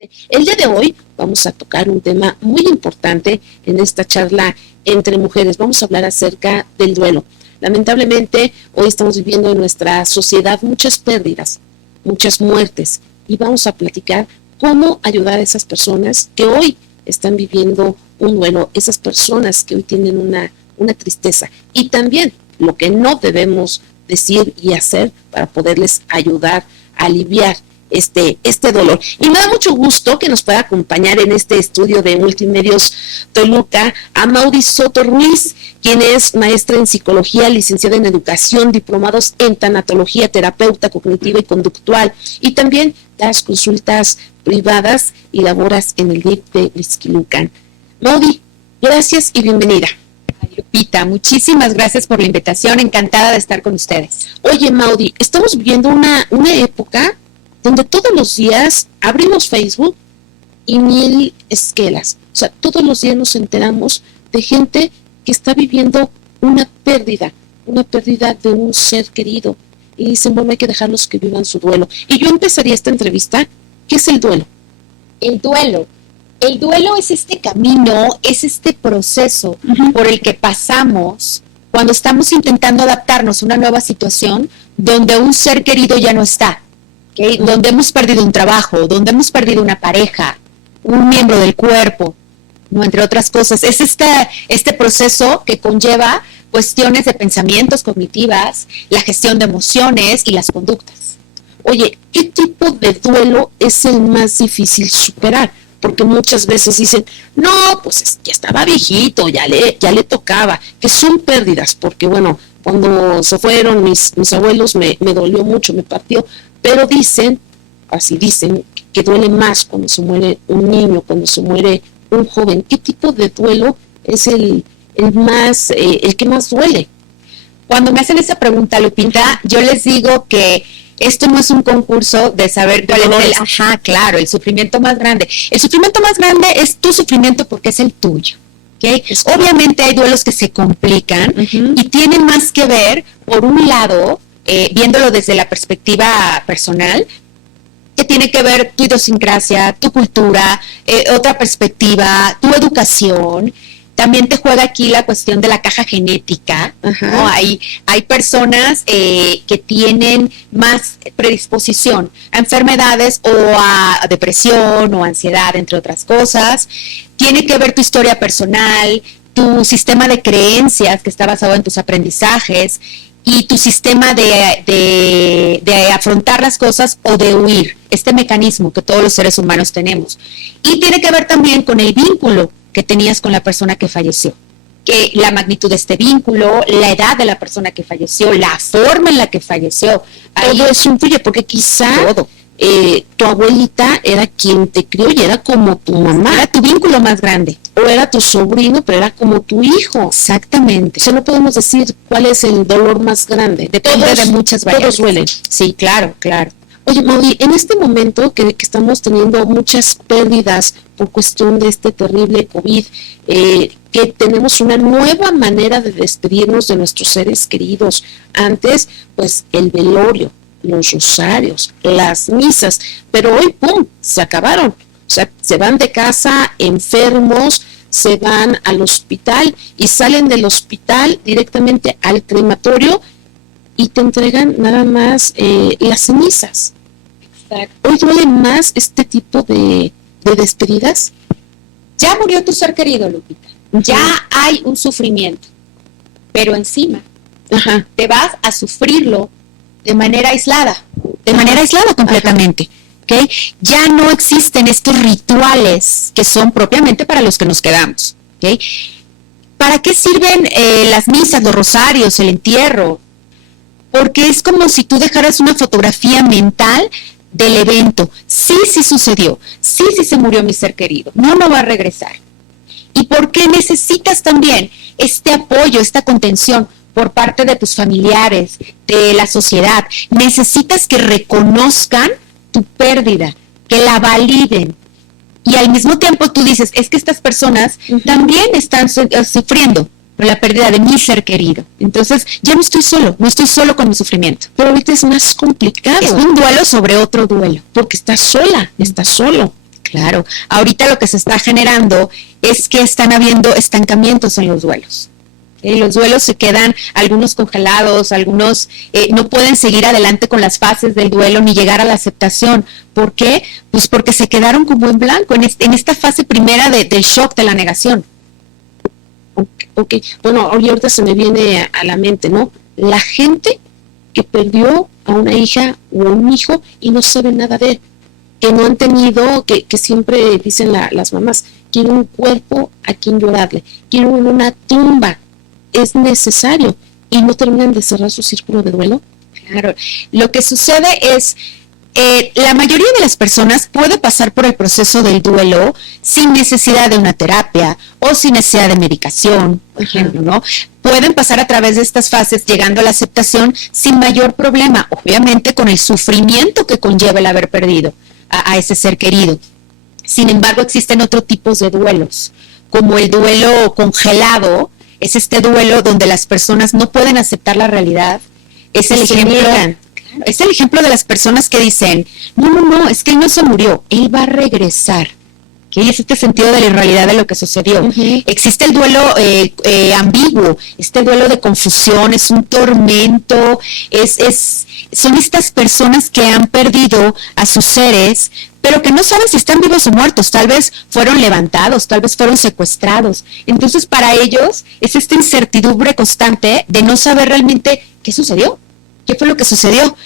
El día de hoy vamos a tocar un tema muy importante en esta charla entre mujeres. Vamos a hablar acerca del duelo. Lamentablemente, hoy estamos viviendo en nuestra sociedad muchas pérdidas, muchas muertes, y vamos a platicar cómo ayudar a esas personas que hoy están viviendo un duelo, esas personas que hoy tienen una tristeza, y también lo que no debemos decir y hacer para poderles ayudar a aliviar este dolor. Y me da mucho gusto que nos pueda acompañar en este estudio de Multimedios Toluca a Maudy Soto Ruiz, quien es maestra en psicología, licenciada en educación, diplomados en tanatología, terapeuta cognitiva y conductual, y también das consultas privadas y laboras en el DIF de Ixquilucan. Maudy, gracias y bienvenida. Lupita, muchísimas gracias por la invitación, encantada de estar con ustedes. Oye, Maudy, estamos viviendo una época donde todos los días abrimos Facebook y mil esquelas. O sea, todos los días nos enteramos de gente que está viviendo una pérdida de un ser querido. Y dicen, bueno, hay que dejarlos que vivan su duelo. Y yo empezaría esta entrevista, ¿qué es el duelo? El duelo es este camino, es este proceso por el que pasamos cuando estamos intentando adaptarnos a una nueva situación donde un ser querido ya no está. ¿Okay? Donde hemos perdido un trabajo, donde hemos perdido una pareja, un miembro del cuerpo, ¿no? Entre otras cosas. Es este proceso que conlleva cuestiones de pensamientos cognitivas, la gestión de emociones y las conductas. Oye, ¿qué tipo de duelo es el más difícil superar? Porque muchas veces dicen, no, pues ya estaba viejito, ya le tocaba, que son pérdidas, porque bueno, cuando se fueron mis abuelos me dolió mucho, me partió. Pero dicen que duele más cuando se muere un niño, cuando se muere un joven. ¿Qué tipo de duelo es el que más duele? Cuando me hacen esa pregunta, Lupita, yo les digo que esto no es un concurso de saber cuál es el sufrimiento más grande. El sufrimiento más grande es tu sufrimiento porque es el tuyo. ¿Okay? Obviamente hay duelos que se complican y tienen más que ver, por un lado, viéndolo desde la perspectiva personal, que tiene que ver tu idiosincrasia, tu cultura, otra perspectiva, tu educación. También te juega aquí la cuestión de la caja genética, ¿no? Hay personas que tienen más predisposición a enfermedades o a depresión o ansiedad, entre otras cosas. Tiene que ver tu historia personal, tu sistema de creencias que está basado en tus aprendizajes y tu sistema de afrontar las cosas o de huir, este mecanismo que todos los seres humanos tenemos. Y tiene que ver también con el vínculo que tenías con la persona que falleció, que la magnitud de este vínculo, la edad de la persona que falleció, la forma en la que falleció. Todo eso influye, porque quizá tu abuelita era quien te crió y era como tu mamá. Era tu vínculo más grande. O era tu sobrino, pero era como tu hijo. Exactamente. O sea, no podemos decir cuál es el dolor más grande. Depende de muchas variables. Todos duelen. Sí, claro. Oye, Maudy, en este momento que estamos teniendo muchas pérdidas por cuestión de este terrible COVID, que tenemos una nueva manera de despedirnos de nuestros seres queridos. Antes, pues, el velorio, los rosarios, las misas, pero hoy, ¡pum!, se acabaron. O sea, se van de casa enfermos, se van al hospital y salen del hospital directamente al crematorio y te entregan nada más las cenizas. Exacto. ¿Hoy duele más este tipo de despedidas? Ya murió tu ser querido, Lupita. Ya hay un sufrimiento. Pero encima te vas a sufrirlo de manera aislada. Completamente. ¿Okay? Ya no existen estos rituales que son propiamente para los que nos quedamos. ¿Okay? ¿Para qué sirven las misas, los rosarios, el entierro? Porque es como si tú dejaras una fotografía mental del evento. Sí sucedió. Sí se murió mi ser querido. No va a regresar. ¿Y por qué necesitas también este apoyo, esta contención por parte de tus familiares, de la sociedad? Necesitas que reconozcan tu pérdida, que la validen. Y al mismo tiempo tú dices, es que estas personas también están sufriendo por la pérdida de mi ser querido. Entonces, ya no estoy solo con mi sufrimiento. Pero ahorita es más complicado. Es un duelo sobre otro duelo. Porque estás sola, estás solo. Claro, ahorita lo que se está generando es que están habiendo estancamientos en los duelos. Los duelos se quedan algunos congelados, algunos no pueden seguir adelante con las fases del duelo ni llegar a la aceptación. ¿Por qué? Pues porque se quedaron como en blanco en esta fase primera del shock, de la negación. Ok, bueno, ahorita se me viene a la mente, ¿no? La gente que perdió a una hija o a un hijo y no sabe nada de él, que no han tenido, que siempre dicen las mamás, quiero un cuerpo a quien llorarle, quiero una tumba, es necesario, y no terminan de cerrar su círculo de duelo. Claro, lo que sucede es, la mayoría de las personas puede pasar por el proceso del duelo sin necesidad de una terapia o sin necesidad de medicación, por ejemplo, ¿no? Pueden pasar a través de estas fases llegando a la aceptación sin mayor problema, obviamente con el sufrimiento que conlleva el haber perdido a ese ser querido. Sin embargo, existen otros tipos de duelos, como el duelo congelado. Es este duelo donde las personas no pueden aceptar la realidad. Es el ejemplo de las personas que dicen, no, es que él no se murió, él va a regresar. ¿Okay? Es este sentido de la irrealidad de lo que sucedió. Uh-huh. Existe el duelo ambiguo, este duelo de confusión, es un tormento, son estas personas que han perdido a sus seres, pero que no saben si están vivos o muertos, tal vez fueron levantados, tal vez fueron secuestrados. Entonces para ellos es esta incertidumbre constante de no saber realmente qué sucedió, qué fue lo que sucedió.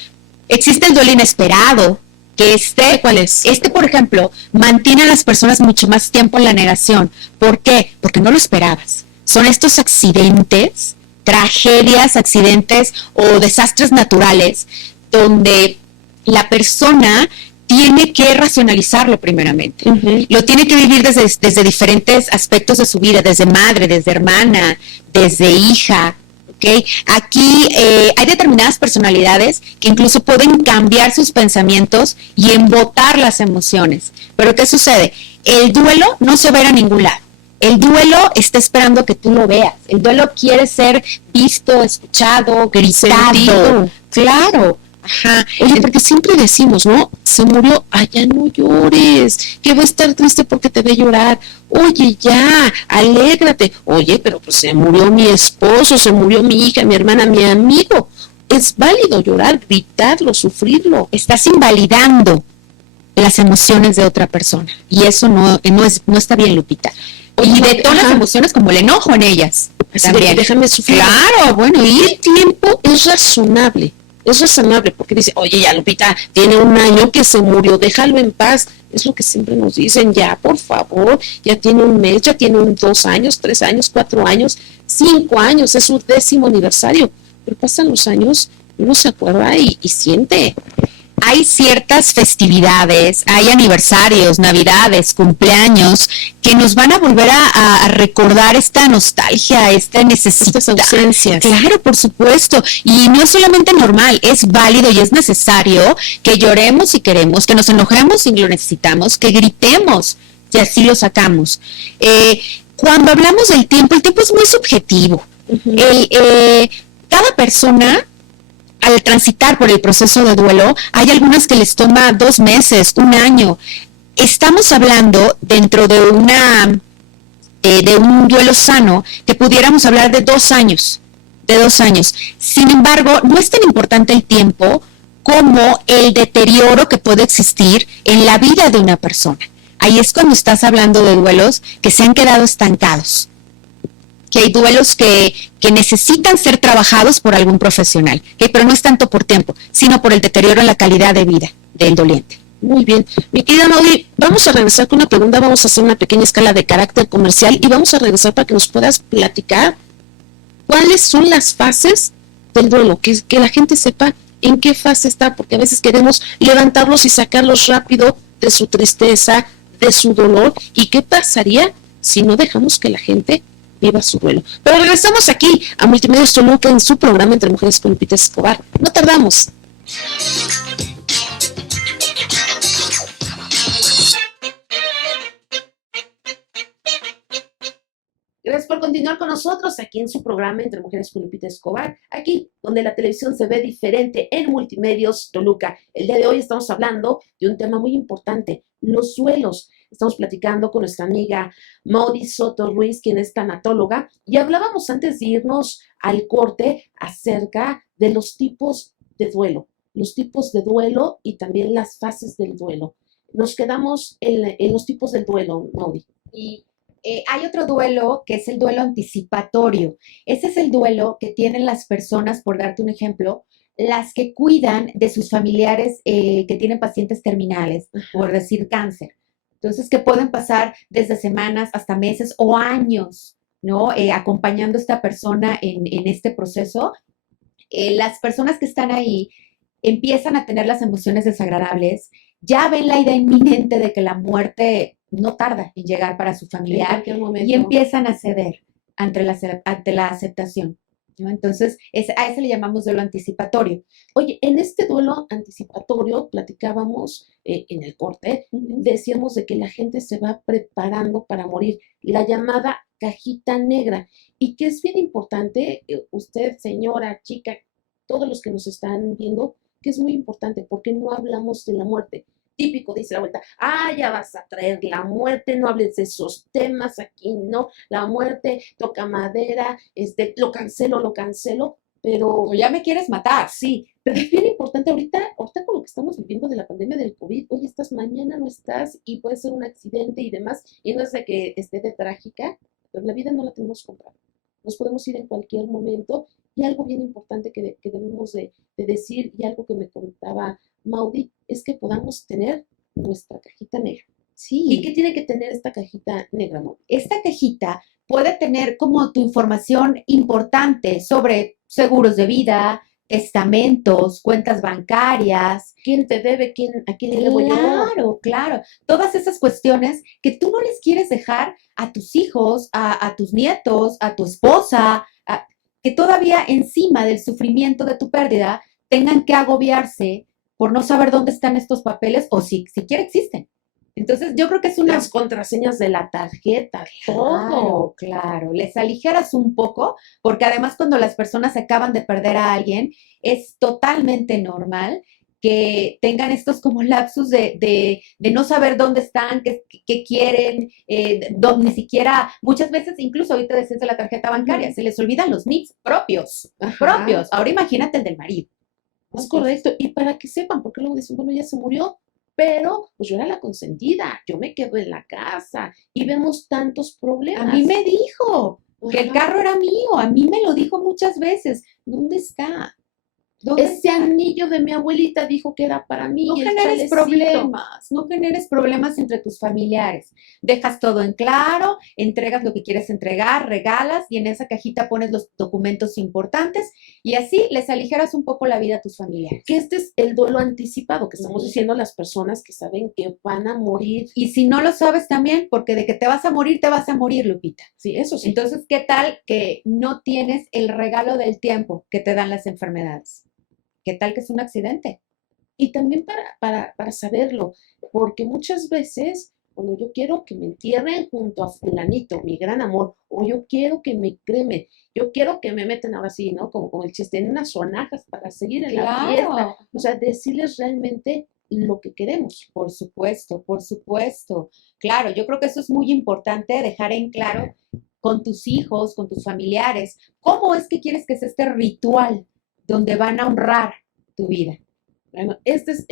Existe el duelo inesperado, que ¿cuál es? Por ejemplo, mantiene a las personas mucho más tiempo en la negación. ¿Por qué? Porque no lo esperabas. Son estos accidentes, tragedias, accidentes o desastres naturales, donde la persona tiene que racionalizarlo primeramente. Uh-huh. Lo tiene que vivir desde diferentes aspectos de su vida, desde madre, desde hermana, desde hija. ¿Okay? Aquí hay determinadas personalidades que incluso pueden cambiar sus pensamientos y embotar las emociones. Pero ¿qué sucede? El duelo no se va a ir a ningún lado. El duelo está esperando que tú lo veas. El duelo quiere ser visto, escuchado, gritado. Sentido. Claro. Ajá. Oye, porque siempre decimos, ¿no? Se murió, ya no llores, que va a estar triste porque te ve llorar. Oye, ya, alégrate. Oye, pero pues se murió mi esposo, se murió mi hija, mi hermana, mi amigo. Es válido llorar, gritarlo, sufrirlo. Estás invalidando las emociones de otra persona y eso no está bien, Lupita. Y detonas emociones como el enojo en ellas. Así también. Déjame sufrir. Claro, bueno, y el tiempo es razonable. Es razonable porque dice, oye, ya Lupita, tiene 1 año que se murió, déjalo en paz. Es lo que siempre nos dicen, ya, por favor, ya tiene 1 mes, ya tiene 2 años, 3 años, 4 años, 5 años, es su 10º aniversario. Pero pasan los años, uno se acuerda y siente. Hay ciertas festividades, hay aniversarios, navidades, cumpleaños, que nos van a volver a recordar esta nostalgia, esta necesidad. Estas ausencias. Claro, por supuesto. Y no es solamente normal, es válido y es necesario que lloremos si queremos, que nos enojemos si lo necesitamos, que gritemos y así lo sacamos. Cuando hablamos del tiempo, el tiempo es muy subjetivo. Uh-huh. Cada persona, al transitar por el proceso de duelo, hay algunas que les toma 2 meses, 1 año. Estamos hablando dentro de un duelo sano que pudiéramos hablar de 2 años. Sin embargo, no es tan importante el tiempo como el deterioro que puede existir en la vida de una persona. Ahí es cuando estás hablando de duelos que se han quedado estancados. Que hay duelos que necesitan ser trabajados por algún profesional, pero no es tanto por tiempo, sino por el deterioro en la calidad de vida del doliente. Muy bien. Mi querida Mauri, vamos a regresar con una pregunta, vamos a hacer una pequeña escala de carácter comercial y vamos a regresar para que nos puedas platicar cuáles son las fases del duelo, que la gente sepa en qué fase está, porque a veces queremos levantarlos y sacarlos rápido de su tristeza, de su dolor, y qué pasaría si no dejamos que la gente viva su duelo. Pero regresamos aquí a Multimedios Toluca en su programa Entre Mujeres con Lupita Escobar. No tardamos. Gracias por continuar con nosotros aquí en su programa Entre Mujeres con Lupita Escobar, aquí donde la televisión se ve diferente en Multimedios Toluca. El día de hoy estamos hablando de un tema muy importante, los duelos. Estamos platicando con nuestra amiga Maudy Soto Ruiz, quien es tanatóloga, y hablábamos antes de irnos al corte acerca de los tipos de duelo y también las fases del duelo. Nos quedamos en los tipos del duelo, Maudy. Y hay otro duelo que es el duelo anticipatorio. Ese es el duelo que tienen las personas, por darte un ejemplo, las que cuidan de sus familiares que tienen pacientes terminales, por decir cáncer. Entonces, que pueden pasar desde semanas hasta meses o años, ¿no? Acompañando a esta persona en este proceso. Las personas que están ahí empiezan a tener las emociones desagradables, ya ven la idea inminente de que la muerte no tarda en llegar para su familiar y empiezan a ceder ante la aceptación, ¿no? Entonces, a ese le llamamos duelo anticipatorio. Oye, en este duelo anticipatorio platicábamos en el corte, decíamos de que la gente se va preparando para morir, la llamada cajita negra, y que es bien importante, usted, señora, chica, todos los que nos están viendo, que es muy importante, porque no hablamos de la muerte. Típico, dice la vuelta, ya vas a traer la muerte, no hables de esos temas, aquí no, la muerte, toca madera, lo cancelo, pero... O ya me quieres matar. Sí, pero es bien importante ahorita con lo que estamos viviendo de la pandemia del COVID, hoy estás, mañana no estás, y puede ser un accidente y demás, y no es de que esté de trágica, pero la vida no la tenemos comprada. Nos podemos ir en cualquier momento, y algo bien importante que debemos de decir, y algo que me contaba Maudy, es que podamos tener nuestra cajita negra. Sí. ¿Y qué tiene que tener esta cajita negra, Maudy? Esta cajita puede tener como tu información importante sobre seguros de vida, testamentos, cuentas bancarias. ¿Quién te debe? ¿A quién le debo yo? Claro. Todas esas cuestiones que tú no les quieres dejar a tus hijos, a tus nietos, a tu esposa, que todavía encima del sufrimiento de tu pérdida tengan que agobiarse por no saber dónde están estos papeles o si siquiera existen. Entonces, yo creo que es las contraseñas de la tarjeta, todo. Claro, les aligeras un poco, porque además cuando las personas acaban de perder a alguien, es totalmente normal que tengan estos como lapsus de no saber dónde están, qué quieren, ni siquiera, muchas veces, incluso ahorita decías de la tarjeta bancaria, se les olvidan los NIPs propios. Ahora imagínate el del marido. Es correcto, y para que sepan, porque luego dicen, bueno, ya se murió, pero pues yo era la consentida, yo me quedo en la casa, y vemos tantos problemas. A mí me dijo que el carro era mío, a mí me lo dijo muchas veces. ¿Dónde está? Ese anillo de mi abuelita dijo que era para mí. No generes problemas entre tus familiares. Dejas todo en claro, entregas lo que quieres entregar, regalas y en esa cajita pones los documentos importantes y así les aligeras un poco la vida a tus familiares. Que este es el duelo anticipado que estamos diciendo a las personas que saben que van a morir. Y si no lo sabes también, porque de que te vas a morir, Lupita. Sí, eso sí. Entonces, ¿qué tal que no tienes el regalo del tiempo que te dan las enfermedades? ¿Qué tal que es un accidente? Y también para saberlo, porque muchas veces, bueno, yo quiero que me entierren junto a fulanito, mi gran amor, o yo quiero que me cremen, yo quiero que me meten ahora sí, ¿no? Como con el chiste, en unas sonajas para seguir en la fiesta. O sea, decirles realmente lo que queremos. Por supuesto. Claro, yo creo que eso es muy importante, dejar en claro con tus hijos, con tus familiares, cómo es que quieres que sea este ritual donde van a honrar tu vida. Bueno, este es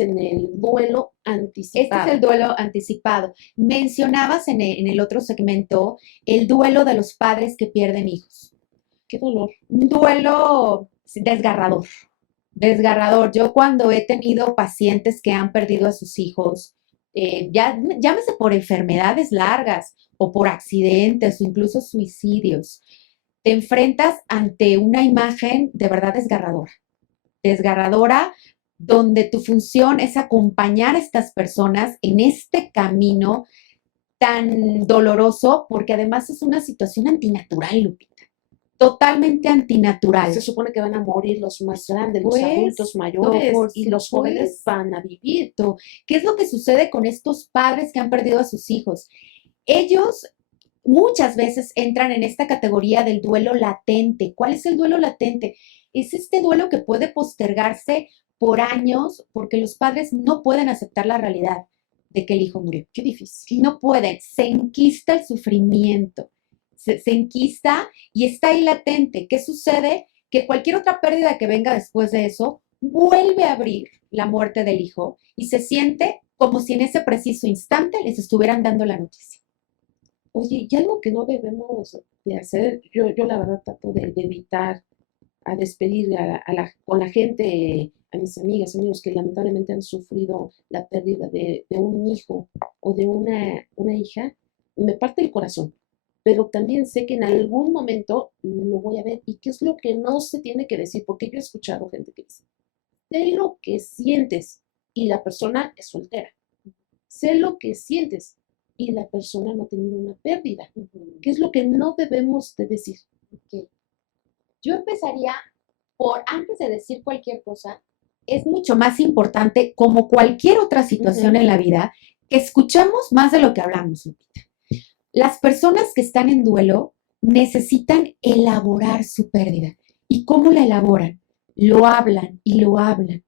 en el duelo anticipado. Este es el duelo anticipado. Mencionabas en el otro segmento el duelo de los padres que pierden hijos. Qué dolor. Un duelo desgarrador. Yo cuando he tenido pacientes que han perdido a sus hijos, llámese por enfermedades largas o por accidentes o incluso suicidios, te enfrentas ante una imagen de verdad desgarradora, donde tu función es acompañar a estas personas en este camino tan doloroso, porque además es una situación antinatural, Lupita, totalmente antinatural. Se supone que van a morir los más grandes, los adultos mayores, y los jóvenes van a vivir. ¿Qué es lo que sucede con estos padres que han perdido a sus hijos? Ellos muchas veces entran en esta categoría del duelo latente. ¿Cuál es el duelo latente? Es este duelo que puede postergarse por años porque los padres no pueden aceptar la realidad de que el hijo murió. Qué difícil. No pueden. Se enquista el sufrimiento. Se enquista y está ahí latente. ¿Qué sucede? Que cualquier otra pérdida que venga después de eso vuelve a abrir la muerte del hijo y se siente como si en ese preciso instante les estuvieran dando la noticia. Oye, y algo que no debemos de hacer, yo la verdad trato de evitar a despedir con la gente, a mis amigas, amigos que lamentablemente han sufrido la pérdida de un hijo o de una hija, me parte el corazón. Pero también sé que en algún momento lo voy a ver. ¿Y qué es lo que no se tiene que decir? Porque yo he escuchado gente que dice, sé lo que sientes y la persona es soltera. Sé lo que sientes y la persona no ha tenido una pérdida. ¿Qué es lo que no debemos de decir? Okay. Yo empezaría por, antes de decir cualquier cosa, es mucho más importante, como cualquier otra situación en la vida, que escuchemos más de lo que hablamos, Lupita. Las personas que están en duelo necesitan elaborar su pérdida. ¿Y cómo la elaboran? Lo hablan y lo hablan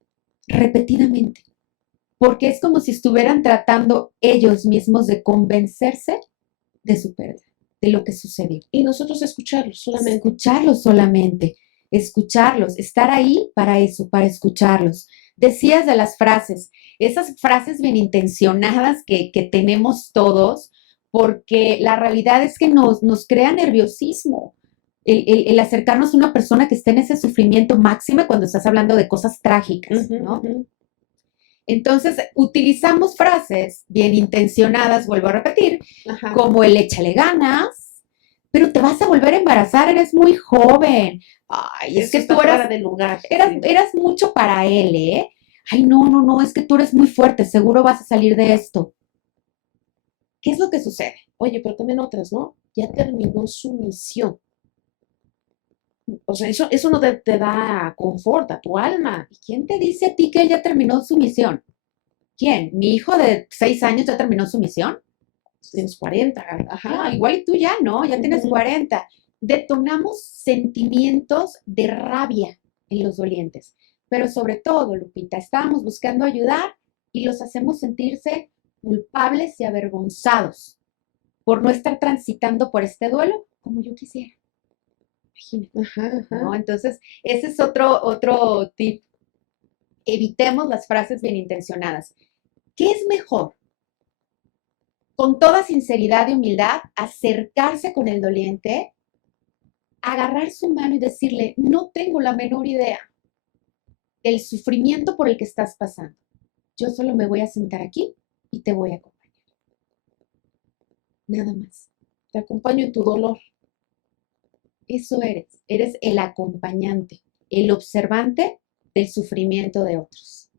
repetidamente. Porque es como si estuvieran tratando ellos mismos de convencerse de su pérdida, de lo que sucedió. Y nosotros escucharlos solamente. Escucharlos solamente, escucharlos, estar ahí para eso, para escucharlos. Decías de las frases, esas frases bien intencionadas que tenemos todos, porque la realidad es que nos crea nerviosismo. El acercarnos a una persona que esté en ese sufrimiento máximo cuando estás hablando de cosas trágicas, ¿no? Entonces, utilizamos frases bien intencionadas, vuelvo a repetir, como el échale ganas, pero te vas a volver a embarazar, eres muy joven. Ay, es que tú eras, del lugar, eras mucho para él, ¿eh? Ay, no, es que tú eres muy fuerte, seguro vas a salir de esto. ¿Qué es lo que sucede? Oye, pero también otras, ¿no? Ya terminó su misión. O sea, eso no te da confort a tu alma. ¿Y quién te dice a ti que él ya terminó su misión? ¿Quién? ¿Mi hijo de 6 años ya terminó su misión? Tienes 40. Ajá, igual y tú ya, ¿no? Ya tienes 40. Detonamos sentimientos de rabia en los dolientes. Pero sobre todo, Lupita, estábamos buscando ayudar y los hacemos sentirse culpables y avergonzados por no estar transitando por este duelo como yo quisiera. Imagínate. ¿No? Entonces, ese es otro tip. Evitemos las frases bien intencionadas. ¿Qué es mejor? Con toda sinceridad y humildad, acercarse con el doliente, agarrar su mano y decirle, no tengo la menor idea del sufrimiento por el que estás pasando. Yo solo me voy a sentar aquí y te voy a acompañar. Nada más. Te acompaño en tu dolor. Eso eres el acompañante, el observante del sufrimiento de otros.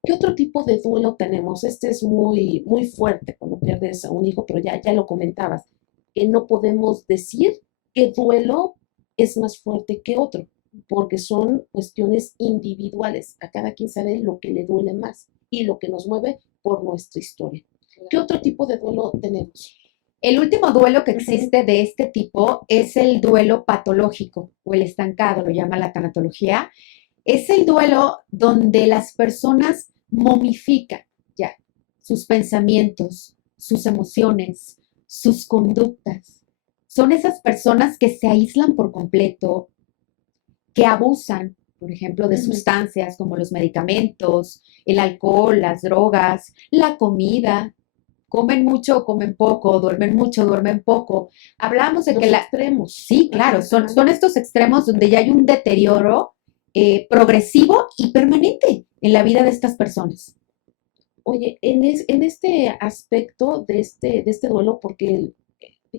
¿Qué otro tipo de duelo tenemos? Este es muy, muy fuerte cuando pierdes a un hijo, pero ya lo comentabas, que no podemos decir qué duelo es más fuerte que otro, porque son cuestiones individuales. A cada quien sabe lo que le duele más y lo que nos mueve por nuestra historia. ¿Qué otro tipo de duelo tenemos? El último duelo que existe de este tipo es el duelo patológico o el estancado, lo llama la tanatología. Es el duelo donde las personas momifican ya sus pensamientos, sus emociones, sus conductas. Son esas personas que se aíslan por completo, que abusan, por ejemplo, de sustancias como los medicamentos, el alcohol, las drogas, la comida. Comen mucho o comen poco, duermen mucho o duermen poco. Hablamos de los que extremos. Sí, claro, son estos extremos donde ya hay un deterioro progresivo y permanente en la vida de estas personas. Oye, en este aspecto de este duelo, porque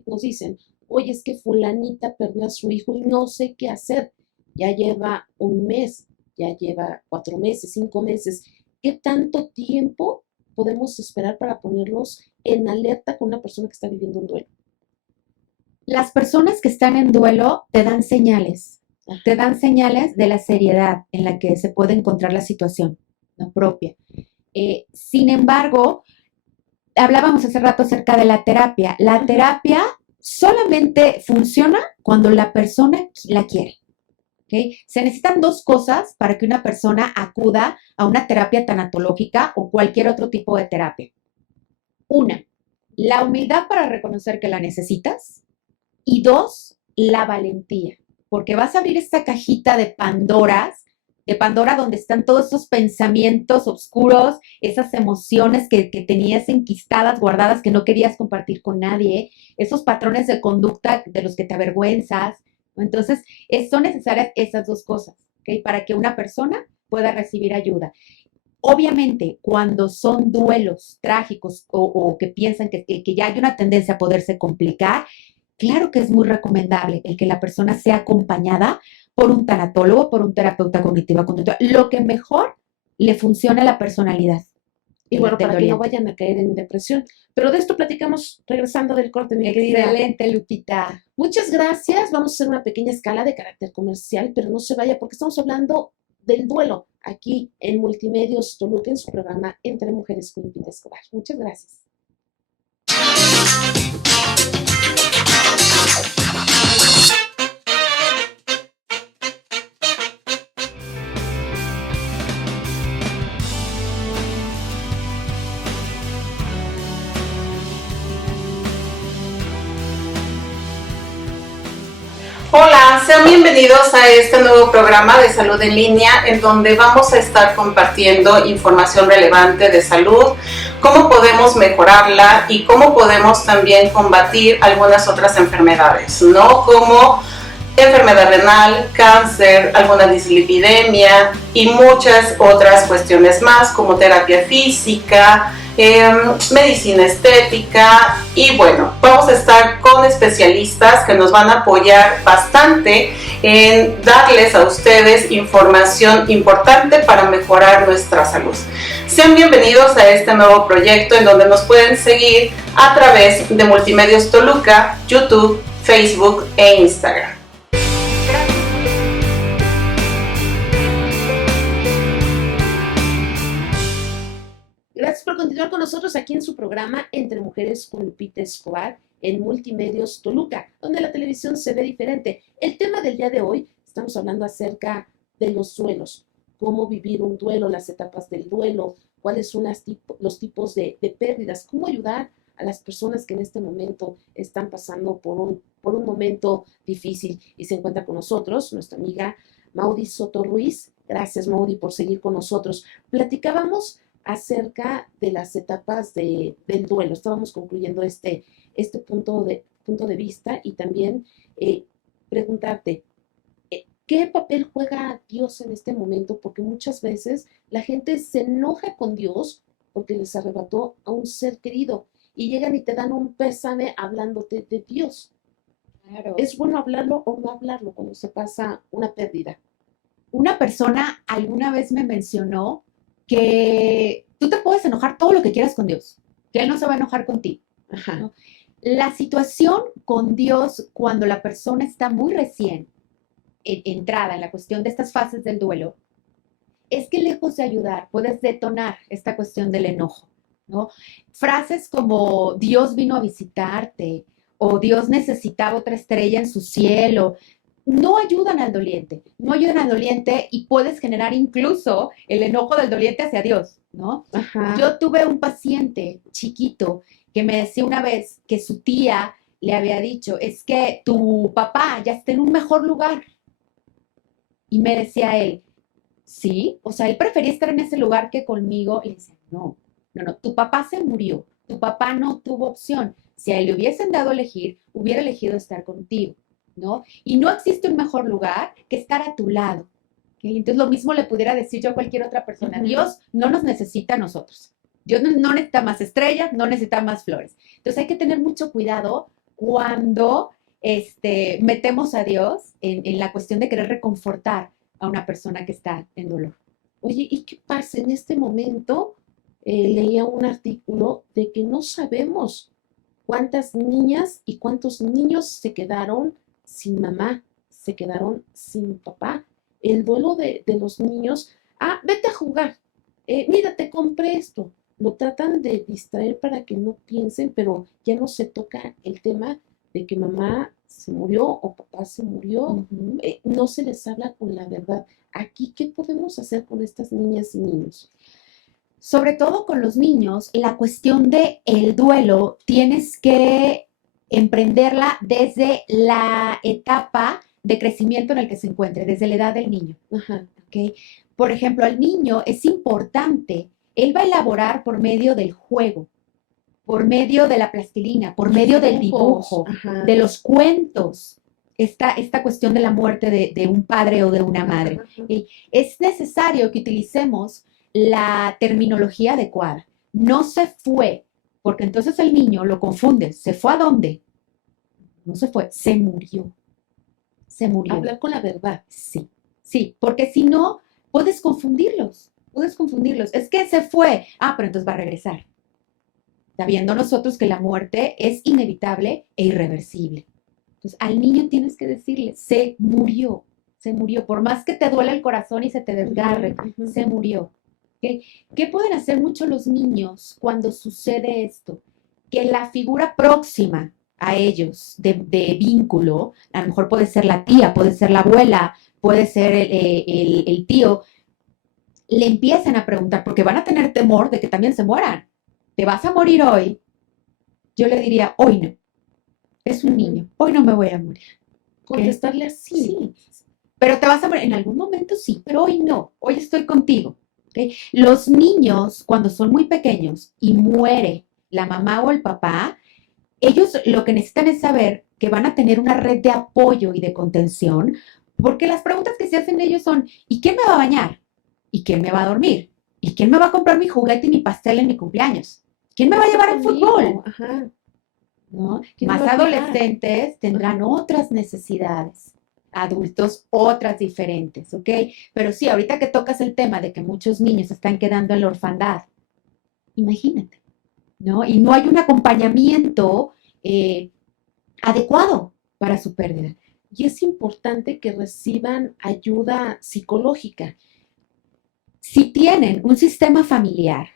nos dicen, oye, es que fulanita perdió a su hijo y no sé qué hacer. Ya lleva un mes, ya lleva 4 meses, 5 meses. ¿Qué tanto tiempo podemos esperar para ponerlos en alerta con una persona que está viviendo un duelo? Las personas que están en duelo te dan señales de la seriedad en la que se puede encontrar la situación, ¿no? Propia. Sin embargo, hablábamos hace rato acerca de la terapia. La terapia solamente funciona cuando la persona la quiere. ¿Okay? Se necesitan dos cosas para que una persona acuda a una terapia tanatológica o cualquier otro tipo de terapia. Una, la humildad para reconocer que la necesitas. Y dos, la valentía, porque vas a abrir esta cajita de Pandora donde están todos esos pensamientos oscuros, esas emociones que tenías enquistadas, guardadas, que no querías compartir con nadie, esos patrones de conducta de los que te avergüenzas. Entonces, son necesarias esas dos cosas, ¿ok? Para que una persona pueda recibir ayuda. Obviamente, cuando son duelos trágicos o que piensan que ya hay una tendencia a poderse complicar, claro que es muy recomendable el que la persona sea acompañada por un tanatólogo, por un terapeuta cognitivo conductual, lo que mejor le funciona a la personalidad. Y bueno, para que no vayan a caer en depresión. Pero de esto platicamos regresando del corte, mi querida. Excelente, Lupita. Muchas gracias. Vamos a hacer una pequeña escala de carácter comercial, pero no se vaya porque estamos hablando del duelo aquí en Multimedios Toluca en su programa Entre Mujeres con Lupita Escobar. Muchas gracias. Hola, sean bienvenidos a este nuevo programa de salud en línea en donde vamos a estar compartiendo información relevante de salud, cómo podemos mejorarla y cómo podemos también combatir algunas otras enfermedades, ¿no? Como enfermedad renal, cáncer, alguna dislipidemia y muchas otras cuestiones más como terapia física, medicina estética y bueno, vamos a estar con especialistas que nos van a apoyar bastante en darles a ustedes información importante para mejorar nuestra salud. Sean bienvenidos a este nuevo proyecto en donde nos pueden seguir a través de Multimedios Toluca, YouTube, Facebook e Instagram. Gracias por continuar con nosotros aquí en su programa Entre Mujeres con Lupita Escobar en Multimedios Toluca, donde la televisión se ve diferente. El tema del día de hoy, estamos hablando acerca de los duelos, cómo vivir un duelo, las etapas del duelo, cuáles son los tipos de pérdidas, cómo ayudar a las personas que en este momento están pasando por un momento difícil. Y se encuentra con nosotros nuestra amiga Maudi Soto Ruiz. Gracias, Maudi, por seguir con nosotros. Platicábamos acerca de las etapas del duelo. Estábamos concluyendo este punto de vista y también preguntarte, ¿qué papel juega Dios en este momento? Porque muchas veces la gente se enoja con Dios porque les arrebató a un ser querido y llegan y te dan un pésame hablándote de Dios. Claro. ¿Es bueno hablarlo o no hablarlo cuando se pasa una pérdida? Una persona alguna vez me mencionó que tú te puedes enojar todo lo que quieras con Dios, que Él no se va a enojar contigo. Ajá. ¿No? La situación con Dios cuando la persona está muy recién entrada en la cuestión de estas fases del duelo, es que lejos de ayudar, puedes detonar esta cuestión del enojo, ¿no? Frases como Dios vino a visitarte o Dios necesitaba otra estrella en su cielo, no ayudan al doliente, y puedes generar incluso el enojo del doliente hacia Dios, ¿no? Ajá. Yo tuve un paciente chiquito que me decía una vez que su tía le había dicho, es que tu papá ya está en un mejor lugar. Y me decía él, sí, o sea, él prefería estar en ese lugar que conmigo. Y le decía, no, tu papá se murió, tu papá no tuvo opción. Si a él le hubiesen dado a elegir, hubiera elegido estar contigo, ¿no? Y no existe un mejor lugar que estar a tu lado. ¿Okay? Entonces, lo mismo le pudiera decir yo a cualquier otra persona. Dios no nos necesita a nosotros. Dios no necesita más estrellas, no necesita más flores. Entonces, hay que tener mucho cuidado cuando metemos a Dios en la cuestión de querer reconfortar a una persona que está en dolor. Oye, ¿y qué pasa? En este momento leía un artículo de que no sabemos cuántas niñas y cuántos niños se quedaron sin mamá, se quedaron sin papá. El duelo de los niños, vete a jugar, mira, te compré esto. Lo tratan de distraer para que no piensen, pero ya no se toca el tema de que mamá se murió o papá se murió, Ujú. no se les habla con la verdad. Aquí, ¿qué podemos hacer con estas niñas y niños? Sobre todo con los niños, la cuestión de el duelo tienes que emprenderla desde la etapa de crecimiento en el que se encuentre, desde la edad del niño. Ajá. ¿Ok? Por ejemplo, al niño es importante, él va a elaborar por medio del juego, por medio de la plastilina, por medio del dibujo, Ajá. de los cuentos, esta cuestión de la muerte de un padre o de una madre. Ajá. ¿Ok? Es necesario que utilicemos la terminología adecuada. No se fue, porque entonces el niño lo confunde. ¿Se fue a dónde? No se fue, se murió. Se murió. Hablar con la verdad. Sí, sí, porque si no, puedes confundirlos. Puedes confundirlos. Es que se fue. Ah, pero entonces va a regresar. Sabiendo nosotros que la muerte es inevitable e irreversible. Entonces, al niño tienes que decirle, se murió, se murió. Por más que te duele el corazón y se te desgarre, Ujú. se murió. ¿Okay? ¿Qué pueden hacer mucho los niños cuando sucede esto? Que la figura próxima a ellos de vínculo, a lo mejor puede ser la tía, puede ser la abuela, puede ser el tío, le empiezan a preguntar, porque van a tener temor de que también se mueran. ¿Te vas a morir hoy? Yo le diría, hoy no. Es un niño, hoy no me voy a morir. Contestarle así. Sí, pero te vas a morir en algún momento, sí, pero hoy no, hoy estoy contigo. ¿Okay? Los niños, cuando son muy pequeños y muere la mamá o el papá, ellos lo que necesitan es saber que van a tener una red de apoyo y de contención, porque las preguntas que se hacen ellos son, ¿y quién me va a bañar? ¿Y quién me va a dormir? ¿Y quién me va a comprar mi juguete y mi pastel en mi cumpleaños? ¿Quién me va a llevar al fútbol? Ajá. ¿No? ¿Quién Más me va a cuidar? adolescentes tendrán otras necesidades, adultos otras diferentes, ¿ok? Pero sí, ahorita que tocas el tema de que muchos niños están quedando en la orfandad, imagínate, ¿no? Y no hay un acompañamiento adecuado para su pérdida. Y es importante que reciban ayuda psicológica. Si tienen un sistema familiar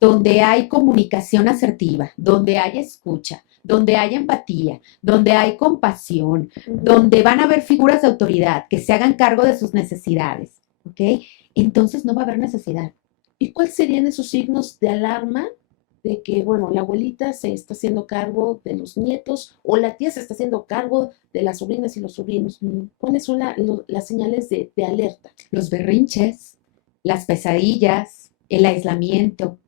donde hay comunicación asertiva, donde hay escucha, donde hay empatía, donde hay compasión, donde van a haber figuras de autoridad que se hagan cargo de sus necesidades, ¿ok? Entonces no va a haber necesidad. ¿Y cuáles serían esos signos de alarma de que, bueno, la abuelita se está haciendo cargo de los nietos o la tía se está haciendo cargo de las sobrinas y los sobrinos? ¿Cuáles son las señales de alerta? Los berrinches, las pesadillas, el aislamiento.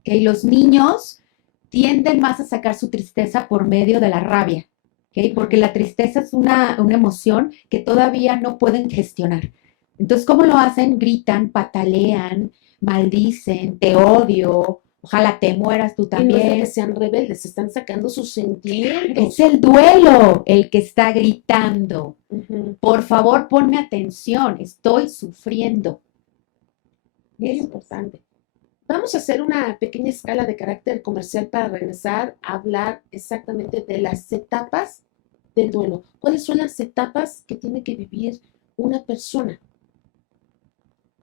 ¿Okay? Los niños tienden más a sacar su tristeza por medio de la rabia, ¿okay? Porque la tristeza es una emoción que todavía no pueden gestionar. Entonces, ¿cómo lo hacen? Gritan, patalean, maldicen, te odio, ojalá te mueras tú Y no es de también. que sean rebeldes, están sacando sus sentimientos. Es el duelo el que está gritando. Ujú. Por favor, ponme atención, estoy sufriendo. Muy importante. Vamos a hacer una pequeña escala de carácter comercial para regresar a hablar exactamente de las etapas del duelo. ¿Cuáles son las etapas que tiene que vivir una persona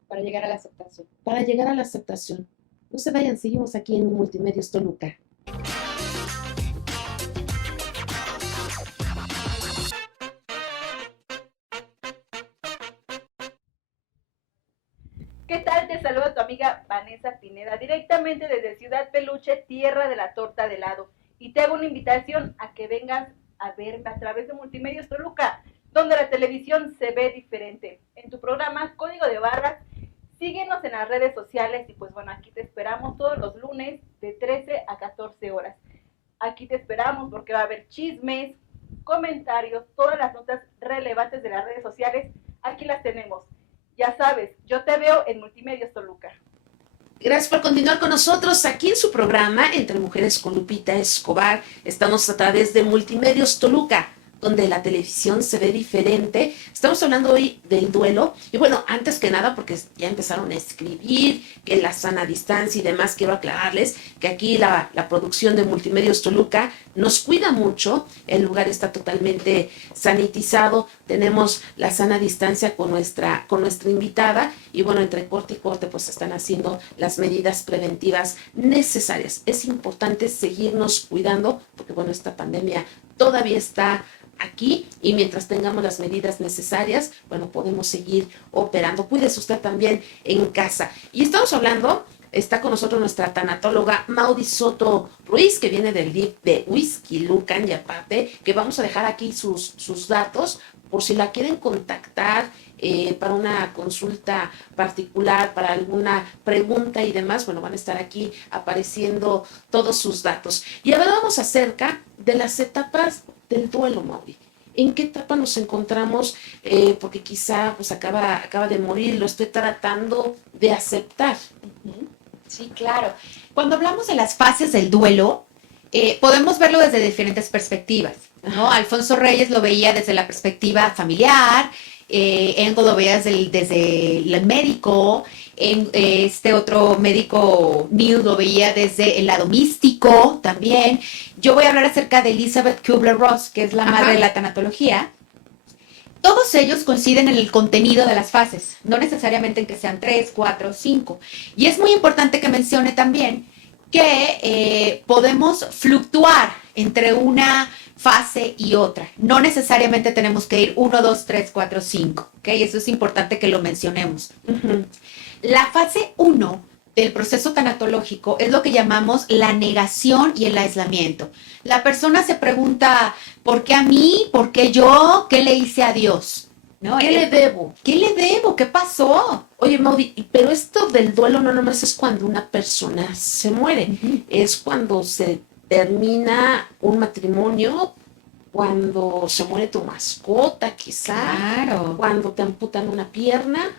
Para llegar a la aceptación. para llegar a la aceptación? No se vayan, seguimos aquí en Multimedios Toluca. ¿Qué tal? Te saluda tu amiga Vanessa Pineda, directamente desde Ciudad Peluche, tierra de la torta de helado. Y te hago una invitación a que vengas a verme a través de Multimedios Toluca, donde la televisión se ve diferente. En tu programa Código de Barras, síguenos en las redes sociales y pues bueno, aquí te esperamos todos los lunes de 13 a 14 horas. Aquí te esperamos porque va a haber chismes, comentarios, todas las notas relevantes de las redes sociales, aquí las tenemos. Ya sabes, yo te veo en Multimedios Toluca. Gracias por continuar con nosotros aquí en su programa Entre Mujeres con Lupita Escobar. Estamos a través de Multimedios Toluca, donde la televisión se ve diferente. Estamos hablando hoy del duelo. Y bueno, antes que nada, porque ya empezaron a escribir que la sana distancia y demás, quiero aclararles que aquí la producción de Multimedios Toluca nos cuida mucho. El lugar está totalmente sanitizado. Tenemos la sana distancia con nuestra invitada. Y bueno, entre corte y corte, pues están haciendo las medidas preventivas necesarias. Es importante seguirnos cuidando, porque bueno, esta pandemia todavía está aquí y mientras tengamos las medidas necesarias, bueno, podemos seguir operando. Cuídese usted también en casa. Y estamos hablando, está con nosotros nuestra tanatóloga Maudie Soto Ruiz, que viene del DIF de Huixquilucan, y aparte que vamos a dejar aquí sus datos por si la quieren contactar para una consulta particular, para alguna pregunta y demás. Bueno, van a estar aquí apareciendo todos sus datos. Y hablábamos acerca de las etapas del duelo, Maudie. ¿En qué etapa nos encontramos? Porque quizá pues acaba de morir, lo estoy tratando de aceptar. Sí, claro. Cuando hablamos de las fases del duelo, podemos verlo desde diferentes perspectivas, ¿no? Alfonso Reyes lo veía desde la perspectiva familiar, Engo lo veía desde el médico, este otro médico, Neil, lo veía desde el lado místico también. Yo voy a hablar acerca de Elizabeth Kubler-Ross, que es la madre de la tanatología. Todos ellos coinciden en el contenido de las fases, no necesariamente en que sean 3, 4, 5. Y es muy importante que mencione también que podemos fluctuar entre una fase y otra. No necesariamente tenemos que ir 1, 2, 3, 4, 5. ¿Okay? Eso es importante que lo mencionemos. La fase 1 del proceso tanatológico es lo que llamamos la negación y el aislamiento. La persona se pregunta, ¿por qué a mí? ¿Por qué yo? ¿Qué le hice a Dios? ¿No? ¿Qué le debo? ¿Qué le debo? ¿Qué pasó? Oye, Maudie, pero esto del duelo no nomás es cuando una persona se muere, es cuando se termina un matrimonio, cuando se muere tu mascota, quizá, Claro. cuando te amputan una pierna.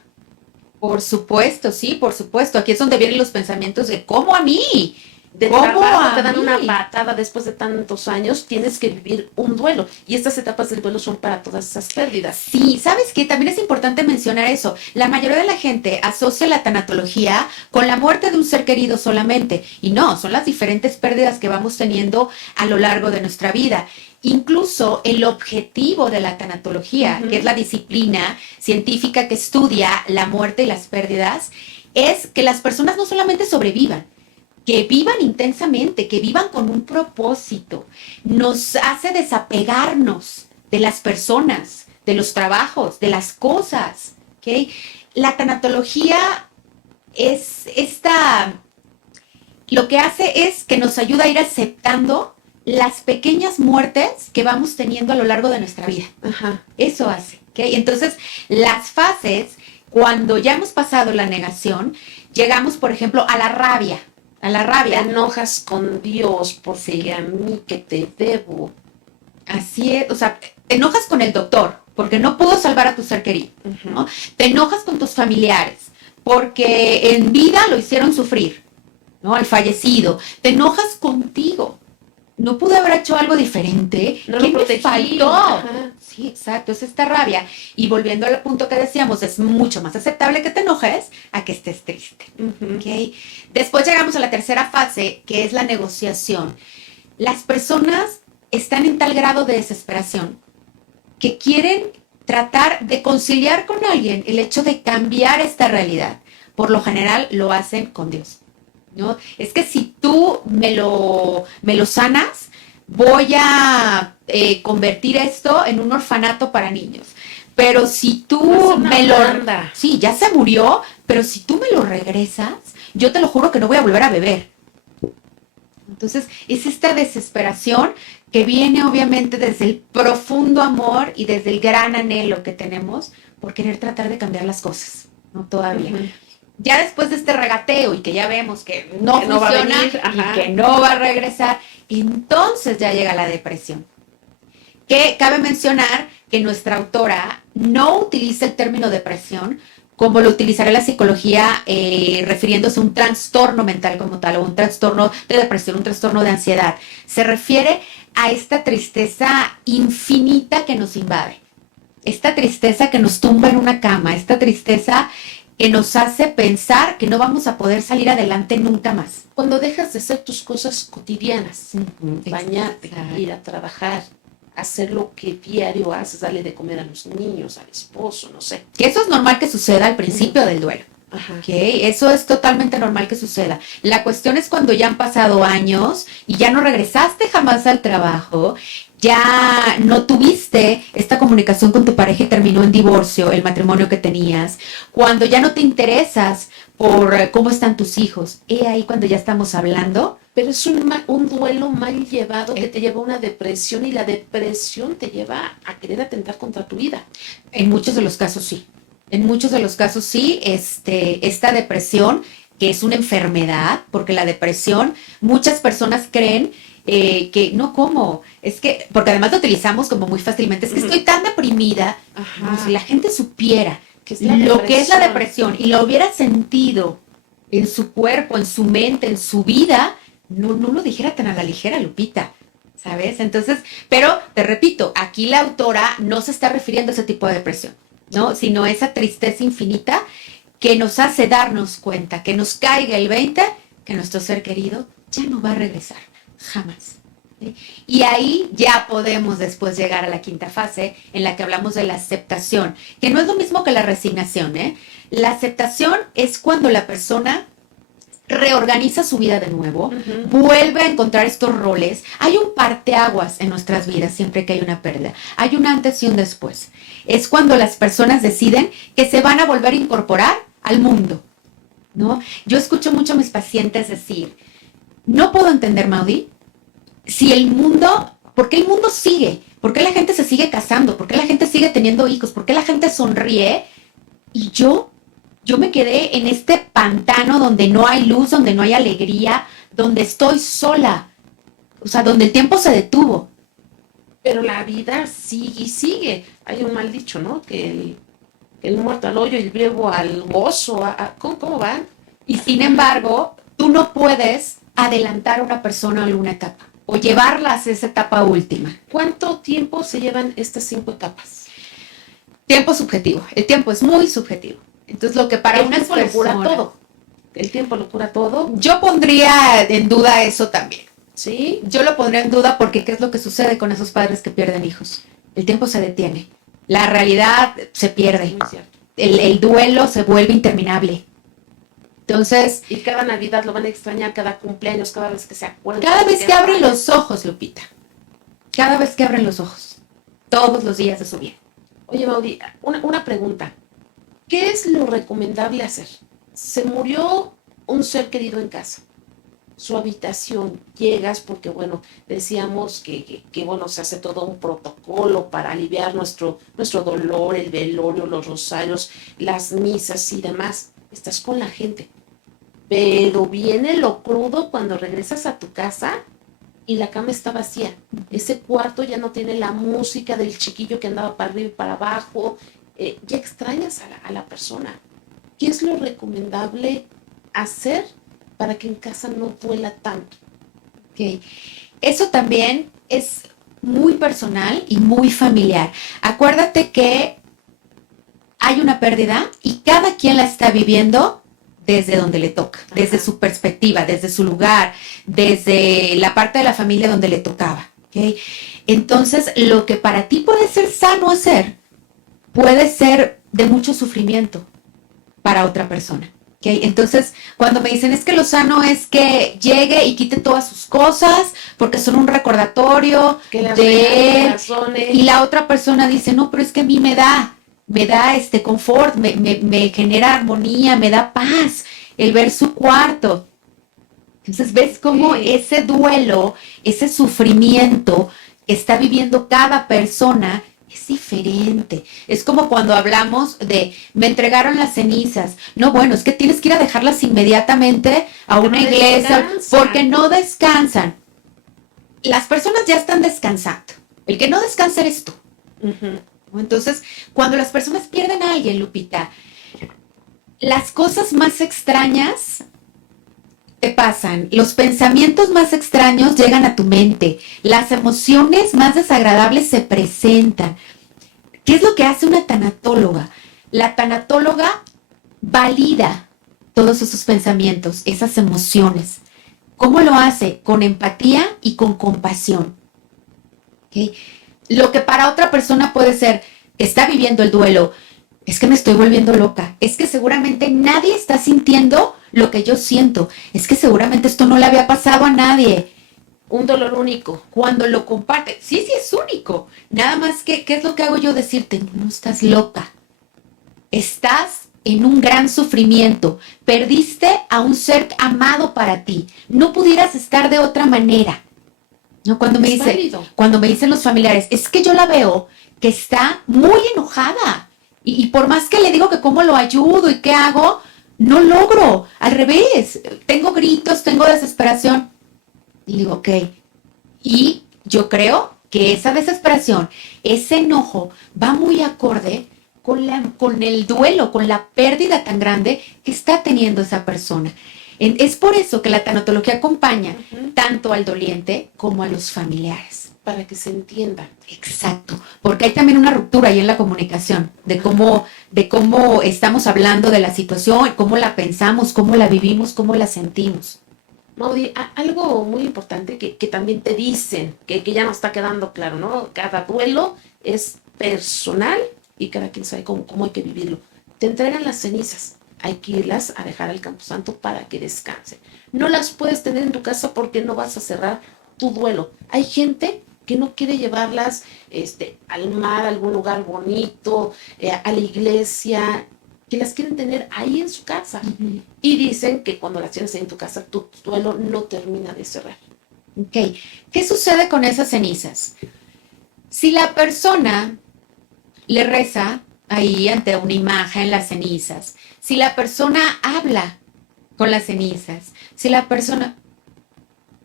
Por supuesto, sí, por supuesto. Aquí es donde vienen los pensamientos de ¿cómo a mí? De ¿Cómo trabajo, a te dan mí? una patada después de tantos años, tienes que vivir un duelo. Y estas etapas del duelo son para todas esas pérdidas. Sí, ¿sabes qué? También es importante mencionar eso. La mayoría de la gente asocia la tanatología con la muerte de un ser querido solamente. Y no, son las diferentes pérdidas que vamos teniendo a lo largo de nuestra vida. Incluso el objetivo de la tanatología, que es la disciplina científica que estudia la muerte y las pérdidas, es que las personas no solamente sobrevivan, que vivan intensamente, que vivan con un propósito. Nos hace desapegarnos de las personas, de los trabajos, de las cosas. ¿Okay? La tanatología es lo que hace es que nos ayuda a ir aceptando las pequeñas muertes que vamos teniendo a lo largo de nuestra vida. Eso hace. ¿Okay? Entonces, las fases, cuando ya hemos pasado la negación, llegamos, por ejemplo, a la rabia. A la rabia. Te enojas con Dios porque a mí que te debo. Así es, o sea, te enojas con el doctor porque no pudo salvar a tu ser querido, ¿no? Te enojas con tus familiares porque en vida lo hicieron sufrir, ¿no? Al fallecido. Te enojas contigo. No pude haber hecho algo diferente. No ¿Qué lo me protegí. faltó? Ajá. Sí, exacto, es esta rabia. Y volviendo al punto que decíamos, es mucho más aceptable que te enojes a que estés triste. ¿Okay? Después llegamos a la tercera fase, que es la negociación. Las personas están en tal grado de desesperación que quieren tratar de conciliar con alguien el hecho de cambiar esta realidad. Por lo general lo hacen con Dios, ¿no? Es que si tú me lo sanas, voy a convertir esto en un orfanato para niños. Pero si tú me lo... Sí, ya se murió, pero si tú me lo regresas, yo te lo juro que no voy a volver a beber. Entonces, es esta desesperación que viene obviamente desde el profundo amor y desde el gran anhelo que tenemos por querer tratar de cambiar las cosas, ¿no? Todavía. Ya después de este regateo y que ya vemos que no funciona, va a venir, y que no va a regresar, entonces ya llega la depresión. Que cabe mencionar que nuestra autora no utiliza el término depresión como lo utilizará la psicología refiriéndose a un trastorno mental como tal, o un trastorno de depresión, un trastorno de ansiedad. Se refiere a esta tristeza infinita que nos invade, esta tristeza que nos tumba en una cama, esta tristeza que nos hace pensar que no vamos a poder salir adelante nunca más. Cuando dejas de hacer tus cosas cotidianas, bañarte, Exacto. ir a trabajar, hacer lo que diario haces, darle de comer a los niños, al esposo, no sé. Que eso es normal que suceda al principio del duelo. Okay, eso es totalmente normal que suceda. La cuestión es cuando ya han pasado años y ya no regresaste jamás al trabajo ya no tuviste esta comunicación con tu pareja y terminó en divorcio el matrimonio que tenías, cuando ya no te interesas por cómo están tus hijos, ahí cuando ya estamos hablando. Pero es un duelo mal llevado que te lleva a una depresión y la depresión te lleva a querer atentar contra tu vida. En muchos de los casos sí. En muchos de los casos sí, esta depresión, que es una enfermedad, porque la depresión, muchas personas creen que no, ¿cómo? Es que, porque además lo utilizamos como muy fácilmente, es que estoy tan deprimida. Como si la gente supiera que es lo que es la depresión y lo hubiera sentido en su cuerpo, en su mente, en su vida, no lo dijera tan a la ligera, Lupita, ¿sabes? Entonces, pero te repito, aquí la autora no se está refiriendo a ese tipo de depresión, ¿no? Sino esa tristeza infinita que nos hace darnos cuenta, que nos caiga el 20, que nuestro ser querido ya no va a regresar, jamás. ¿Sí? Y ahí ya podemos después llegar a la quinta fase en la que hablamos de la aceptación, que no es lo mismo que la resignación, ¿eh? La aceptación es cuando la persona reorganiza su vida de nuevo, vuelve a encontrar estos roles. Hay un parteaguas en nuestras vidas siempre que hay una pérdida. Hay un antes y un después. Es cuando las personas deciden que se van a volver a incorporar al mundo, ¿no? Yo escucho mucho a mis pacientes decir, no puedo entender, Maudie, si el mundo, ¿por qué el mundo sigue? ¿Por qué la gente se sigue casando? ¿Por qué la gente sigue teniendo hijos? ¿Por qué la gente sonríe? Y yo me quedé en este pantano donde no hay luz, donde no hay alegría, donde estoy sola, o sea, donde el tiempo se detuvo. Pero la vida sigue y sigue. Hay un mal dicho, ¿no? Que el muerto al hoyo y el vivo al gozo. ¿Cómo van? Y sin embargo, tú no puedes adelantar a una persona a alguna etapa o llevarlas a esa etapa última. ¿Cuánto tiempo se llevan estas 5 etapas? Tiempo subjetivo. El tiempo es muy subjetivo. Entonces, lo que para una persona... lo cura todo. El tiempo lo cura todo. Yo pondría en duda eso también. ¿Sí? Yo lo pondría en duda porque ¿qué es lo que sucede con esos padres que pierden hijos? El tiempo se detiene. La realidad se pierde. Muy cierto. El duelo se vuelve interminable. Entonces... Y cada Navidad lo van a extrañar, cada cumpleaños, cada vez que se acuerdan. Cada vez que abren los ojos, Lupita. Cada vez que abren los ojos. Todos los días de su vida. Oye, Maudie, una pregunta. ¿Qué es lo recomendable hacer? Se murió un ser querido en casa. Su habitación, llegas porque, bueno, decíamos que bueno, se hace todo un protocolo para aliviar nuestro dolor, el velorio, los rosarios, las misas y demás. Estás con la gente. Pero viene lo crudo cuando regresas a tu casa y la cama está vacía. Ese cuarto ya no tiene la música del chiquillo que andaba para arriba y para abajo. Ya extrañas a la persona. ¿Qué es lo recomendable hacer para que en casa no duela tanto? Okay. Eso también es muy personal y muy familiar. Acuérdate que hay una pérdida y cada quien la está viviendo desde donde le toca, desde su perspectiva, desde su lugar, desde la parte de la familia donde le tocaba. ¿Okay? Entonces, lo que para ti puede ser sano hacer, puede ser de mucho sufrimiento para otra persona. ¿Okay? Entonces, cuando me dicen es que lo sano es que llegue y quite todas sus cosas porque son un recordatorio Que las de él, razones. y la otra persona dice, no, pero es que a mí me da confort, me genera armonía, me da paz el ver su cuarto. Entonces, ¿ves cómo ese duelo, ese sufrimiento que está viviendo cada persona es diferente? Es como cuando hablamos de, me entregaron las cenizas. No, bueno, es que tienes que ir a dejarlas inmediatamente a una iglesia porque no descansan. Las personas ya están descansando. El que no descansa eres tú. Entonces, cuando las personas pierden a alguien, Lupita, las cosas más extrañas te pasan, los pensamientos más extraños llegan a tu mente, las emociones más desagradables se presentan. ¿Qué es lo que hace una tanatóloga? La tanatóloga valida todos esos pensamientos, esas emociones. ¿Cómo lo hace? Con empatía y con compasión. ¿Okay? Lo que para otra persona puede ser, está viviendo el duelo, es que me estoy volviendo loca, es que seguramente nadie está sintiendo lo que yo siento, es que seguramente esto no le había pasado a nadie. Un dolor único. Cuando lo comparte, sí es único. Nada más que, ¿qué es lo que hago yo? Decirte, no estás loca. Estás en un gran sufrimiento. Perdiste a un ser amado para ti. No pudieras estar de otra manera. No, cuando me dicen los familiares, es que yo la veo que está muy enojada. Y por más que le digo que cómo lo ayudo y qué hago, no logro. Al revés, tengo gritos, tengo desesperación. Y digo, ok. Y yo creo que esa desesperación, ese enojo, va muy acorde con el duelo, con la pérdida tan grande que está teniendo esa persona. Es por eso que la tanatología acompaña tanto al doliente como a los familiares. Para que se entienda. Exacto, porque hay también una ruptura ahí en la comunicación, de cómo estamos hablando de la situación, cómo la pensamos, cómo la vivimos, cómo la sentimos. Maudi, algo muy importante que también te dicen, que ya nos está quedando claro, ¿no? Cada duelo es personal y cada quien sabe cómo hay que vivirlo. Te entregan las cenizas, hay que irlas a dejar al camposanto para que descanse. No las puedes tener en tu casa porque no vas a cerrar tu duelo. Hay gente que no quiere llevarlas al mar, a algún lugar bonito, a la iglesia, que las quieren tener ahí en su casa. Uh-huh. Y dicen que cuando las tienes ahí en tu casa, tu duelo no termina de cerrar. Ok, ¿qué sucede con esas cenizas? Si la persona le reza ahí ante una imagen en las cenizas, si la persona habla con las cenizas, si la persona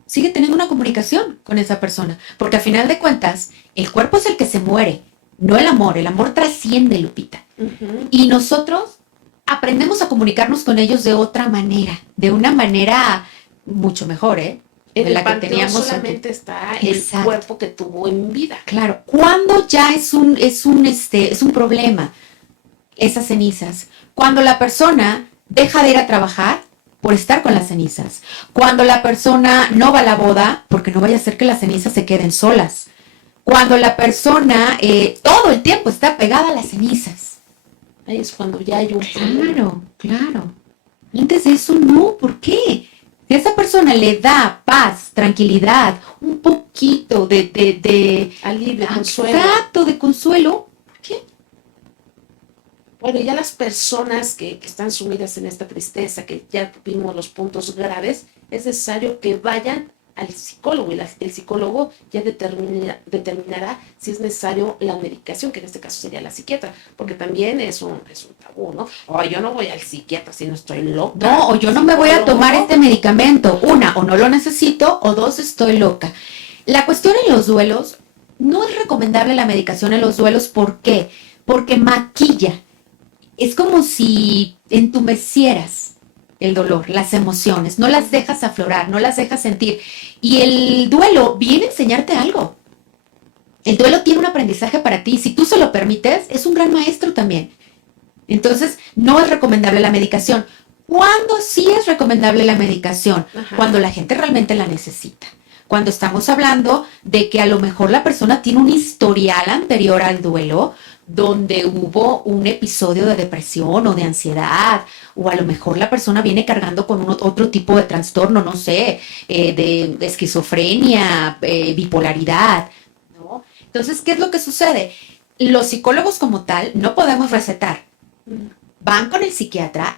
sigue teniendo una comunicación con esa persona, porque al final de cuentas, el cuerpo es el que se muere, no el amor trasciende, Lupita. Uh-huh. Y nosotros aprendemos a comunicarnos con ellos de otra manera, de una manera mucho mejor, En la que teníamos solamente está el cuerpo que tuvo en vida. Claro, cuando ya es un problema esas cenizas, cuando la persona deja de ir a trabajar por estar con las cenizas, cuando la persona no va a la boda porque no vaya a ser que las cenizas se queden solas, cuando la persona todo el tiempo está pegada a las cenizas. Ahí es cuando ya hay un... Claro. Antes de eso no, ¿por qué? Si a esa persona le da paz, tranquilidad, un poquito de alivio, consuelo. Exacto, de consuelo, ¿por qué? Bueno, ya las personas que están sumidas en esta tristeza, que ya vimos los puntos graves, es necesario que vayan al psicólogo y el psicólogo ya determinará si es necesario la medicación, que en este caso sería la psiquiatra, porque también es un tabú, ¿no? O yo no voy al psiquiatra si no estoy loca. No, o yo no me voy a tomar este medicamento. Una, o no lo necesito, o dos, estoy loca. La cuestión en los duelos, no es recomendable la medicación en los duelos. ¿Por qué? Porque maquilla. Es como si entumecieras el dolor, las emociones, no las dejas aflorar, no las dejas sentir. Y el duelo viene a enseñarte algo. El duelo tiene un aprendizaje para ti. Si tú se lo permites, es un gran maestro también. Entonces, no es recomendable la medicación. ¿Cuándo sí es recomendable la medicación? Ajá. Cuando la gente realmente la necesita. Cuando estamos hablando de que a lo mejor la persona tiene un historial anterior al duelo, donde hubo un episodio de depresión o de ansiedad, o a lo mejor la persona viene cargando con otro tipo de trastorno, no sé, de esquizofrenia, bipolaridad, ¿no? Entonces, ¿qué es lo que sucede? Los psicólogos como tal no podemos recetar. Van con el psiquiatra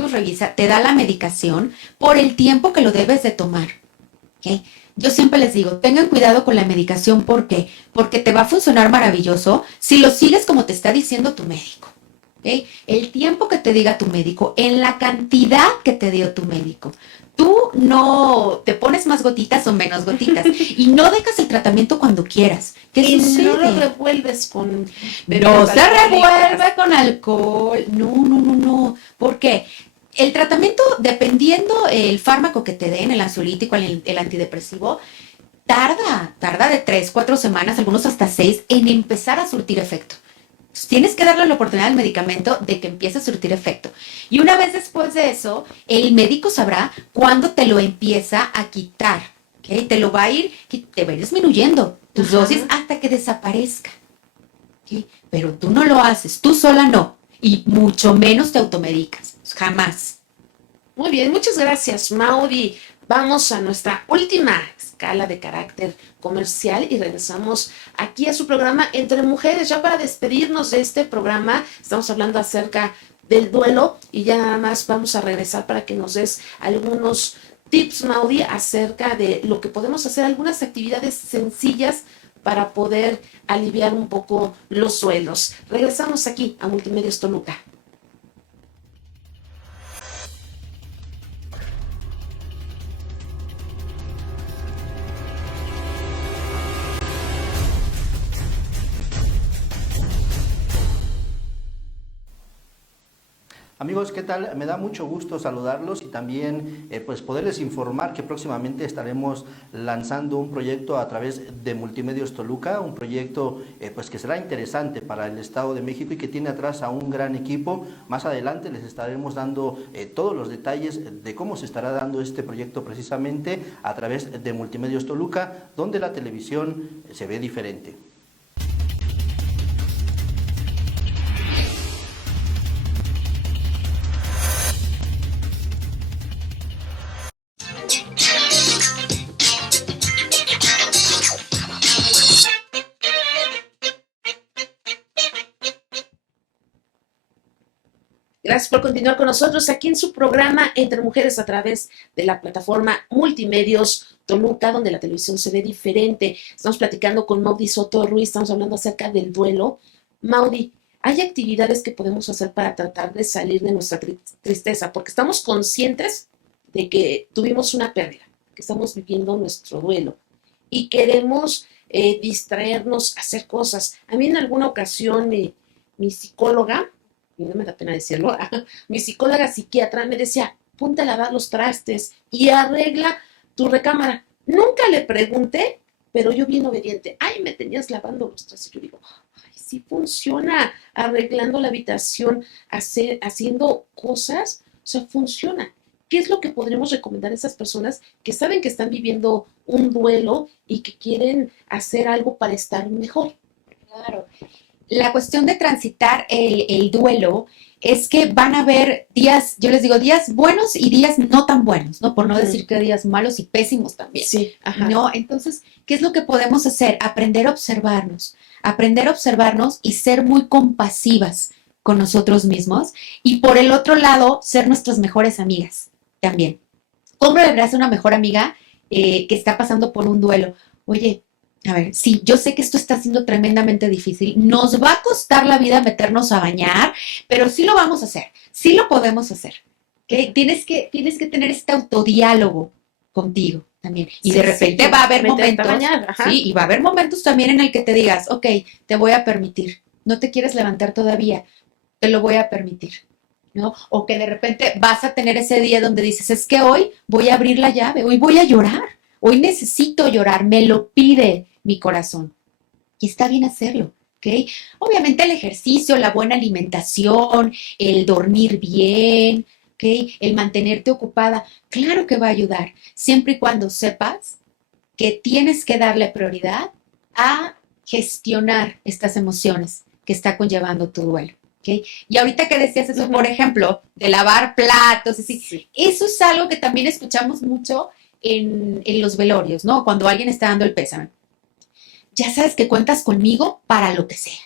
los revisa, te da la medicación por el tiempo que lo debes de tomar, ¿ok? Yo siempre les digo, tengan cuidado con la medicación. ¿Por qué? Porque te va a funcionar maravilloso si lo sigues como te está diciendo tu médico. ¿Okay? El tiempo que te diga tu médico, en la cantidad que te dio tu médico. Tú no te pones más gotitas o menos gotitas y no dejas el tratamiento cuando quieras. ¿Qué sucede? No lo revuelves con... No se revuelve con alcohol. No. ¿Por qué? El tratamiento, dependiendo el fármaco que te den, el ansiolítico, el antidepresivo, tarda de 3-4 semanas, algunos hasta 6, en empezar a surtir efecto. Entonces, tienes que darle la oportunidad al medicamento de que empiece a surtir efecto. Y una vez después de eso, el médico sabrá cuándo te lo empieza a quitar. ¿Okay? Te va a ir disminuyendo tus dosis hasta que desaparezca. ¿Okay? Pero tú no lo haces, tú sola no. Y mucho menos te automedicas. Jamás. Muy bien, muchas gracias, Maudi. Vamos a nuestra última escala de carácter comercial y regresamos aquí a su programa Entre Mujeres. Ya para despedirnos de este programa, estamos hablando acerca del duelo y ya nada más vamos a regresar para que nos des algunos tips, Maudi, acerca de lo que podemos hacer, algunas actividades sencillas para poder aliviar un poco los duelos. Regresamos aquí a Multimedios Toluca. Amigos, ¿qué tal? Me da mucho gusto saludarlos y también pues poderles informar que próximamente estaremos lanzando un proyecto a través de Multimedios Toluca, un proyecto pues que será interesante para el Estado de México y que tiene atrás a un gran equipo. Más adelante les estaremos dando todos los detalles de cómo se estará dando este proyecto precisamente a través de Multimedios Toluca, donde la televisión se ve diferente. Gracias por continuar con nosotros aquí en su programa Entre Mujeres a través de la plataforma Multimedios Toluca, donde la televisión se ve diferente. Estamos platicando con Maudi Soto Ruiz, estamos hablando acerca del duelo. Maudi, ¿hay actividades que podemos hacer para tratar de salir de nuestra tristeza? Porque estamos conscientes de que tuvimos una pérdida, que estamos viviendo nuestro duelo y queremos distraernos, hacer cosas. A mí en alguna ocasión mi psicóloga, y no me da pena decirlo, mi psicóloga psiquiatra me decía, ponte a lavar los trastes y arregla tu recámara. Nunca le pregunté, pero yo bien obediente, ay, me tenías lavando los trastes. Yo digo, ay, sí funciona, arreglando la habitación, haciendo cosas, o sea, funciona. ¿Qué es lo que podremos recomendar a esas personas que saben que están viviendo un duelo y que quieren hacer algo para estar mejor? Claro. La cuestión de transitar el duelo es que van a haber días, yo les digo, días buenos y días no tan buenos, ¿no? Por no decir que días malos y pésimos también. Sí, ajá. ¿No? Entonces, ¿qué es lo que podemos hacer? Aprender a observarnos y ser muy compasivas con nosotros mismos. Y por el otro lado, ser nuestras mejores amigas también. ¿Cómo debería ser una mejor amiga que está pasando por un duelo? Oye, a ver, sí, yo sé que esto está siendo tremendamente difícil, nos va a costar la vida meternos a bañar, pero sí lo vamos a hacer, sí lo podemos hacer, ¿ok? Tienes que tener este autodiálogo contigo también, y Sí, de repente sí, va a haber meterte a momentos, bañar, ajá. sí, y va a haber momentos también en el que te digas, ok, te voy a permitir, no te quieres levantar todavía, te lo voy a permitir, ¿no? O que de repente vas a tener ese día donde dices, es que hoy voy a abrir la llave, hoy voy a llorar, hoy necesito llorar, me lo pide mi corazón. Y está bien hacerlo, ¿ok? Obviamente el ejercicio, la buena alimentación, el dormir bien, ¿ok? El mantenerte ocupada, claro que va a ayudar, siempre y cuando sepas que tienes que darle prioridad a gestionar estas emociones que está conllevando tu duelo. ¿Okay? Y ahorita que decías eso, por ejemplo, de lavar platos, sí. Eso es algo que también escuchamos mucho en los velorios, ¿no? Cuando alguien está dando el pésame. Ya sabes que cuentas conmigo para lo que sea.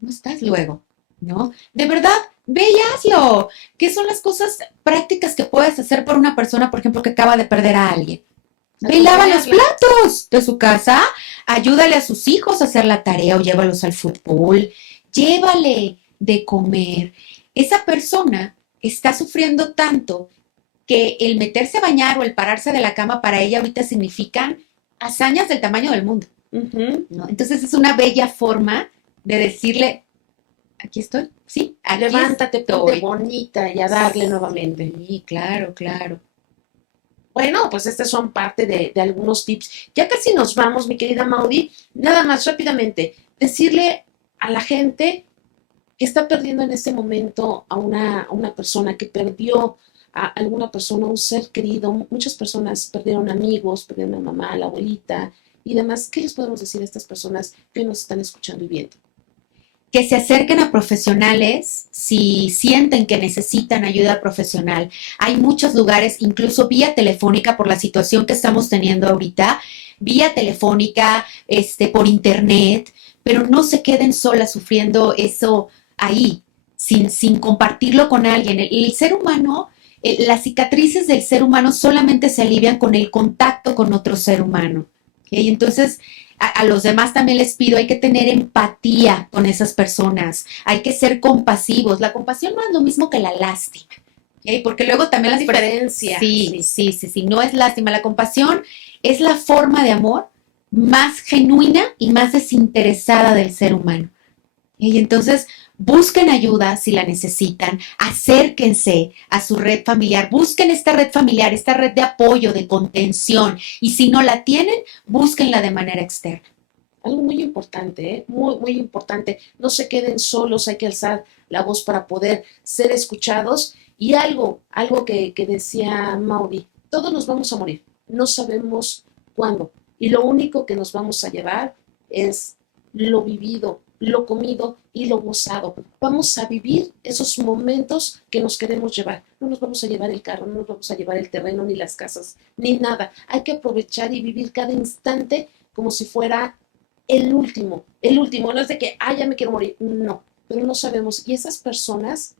¿Cómo estás luego? ¿No? De verdad, ve y hazlo. ¿Qué son las cosas prácticas que puedes hacer por una persona, por ejemplo, que acaba de perder a alguien? Ve y lava los platos de su casa, ayúdale a sus hijos a hacer la tarea o llévalos al fútbol, llévale de comer. Esa persona está sufriendo tanto que el meterse a bañar o el pararse de la cama para ella ahorita significan hazañas del tamaño del mundo. ¿No? Entonces es una bella forma de decirle, aquí estoy, sí, aquí levántate, estoy. ponte bonita y a darle nuevamente. Sí, claro. Bueno, pues estas son parte de algunos tips. Ya casi nos vamos, mi querida Maudi. Nada más rápidamente, decirle a la gente que está perdiendo en este momento a una persona, que perdió a alguna persona, un ser querido. Muchas personas perdieron amigos, perdieron a mamá, a la abuelita y demás. ¿Qué les podemos decir a estas personas que nos están escuchando y viendo? que se acerquen a profesionales si sienten que necesitan ayuda profesional. Hay muchos lugares, incluso vía telefónica, por la situación que estamos teniendo ahorita, vía telefónica, por internet, pero no se queden solas sufriendo eso ahí, sin compartirlo con alguien. El ser humano, las cicatrices del ser humano solamente se alivian con el contacto con otro ser humano. ¿Okay? Entonces, a los demás también les pido, hay que tener empatía con esas personas, hay que ser compasivos. La compasión no es lo mismo que la lástima, ¿okay? Porque luego también La diferencia. Sí, no es lástima. La compasión es la forma de amor más genuina y más desinteresada del ser humano. Y entonces busquen ayuda si la necesitan, acérquense a su red familiar, busquen esta red familiar, esta red de apoyo, de contención, y si no la tienen, búsquenla de manera externa. Algo muy importante, muy, muy importante. No se queden solos, hay que alzar la voz para poder ser escuchados. Y algo que decía Mauri, todos nos vamos a morir, no sabemos cuándo. Y lo único que nos vamos a llevar es lo vivido, lo comido y lo gozado. Vamos a vivir esos momentos que nos queremos llevar. No nos vamos a llevar el carro, no nos vamos a llevar el terreno, ni las casas, ni nada. Hay que aprovechar y vivir cada instante como si fuera el último. No es de que, ya me quiero morir. No, pero no sabemos. Y esas personas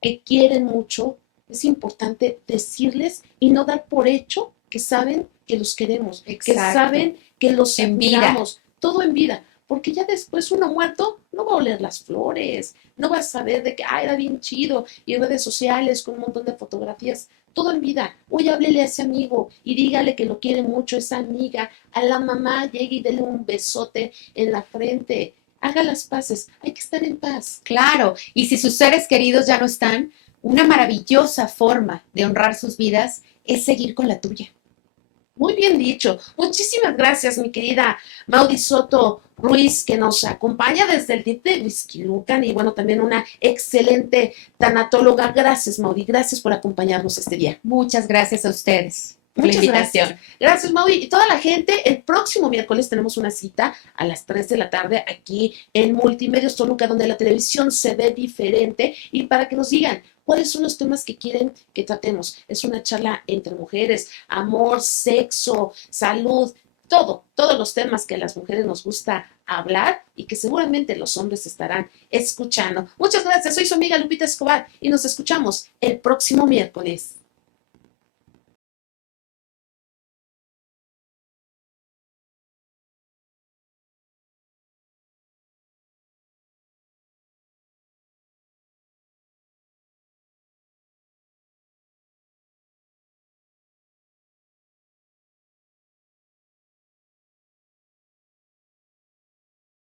que quieren mucho, es importante decirles y no dar por hecho que saben que los queremos, Exacto. que saben que los En vida. admiramos, todo en vida. Porque ya después uno muerto no va a oler las flores, no va a saber de que, era bien chido, y en redes sociales con un montón de fotografías, todo en vida. Oye, háblele a ese amigo y dígale que lo quiere mucho, esa amiga, a la mamá, llegue y dele un besote en la frente, haga las paces, hay que estar en paz. Claro, y si sus seres queridos ya no están, una maravillosa forma de honrar sus vidas es seguir con la tuya. Muy bien dicho. Muchísimas gracias, mi querida Maudi Soto Ruiz, que nos acompaña desde el DIF de Huixquilucan y bueno, también una excelente tanatóloga. Gracias, Maudi. Gracias por acompañarnos este día. Muchas gracias a ustedes por la Muchas invitación. gracias. Gracias, Maudi. Y toda la gente, el próximo miércoles tenemos una cita a las 3 de la tarde aquí en Multimedios Toluca, donde la televisión se ve diferente y para que nos digan cuáles son los temas que quieren que tratemos. Es una charla entre mujeres, amor, sexo, salud, todos los temas que a las mujeres nos gusta hablar y que seguramente los hombres estarán escuchando. Muchas gracias. Soy su amiga Lupita Escobar y nos escuchamos el próximo miércoles.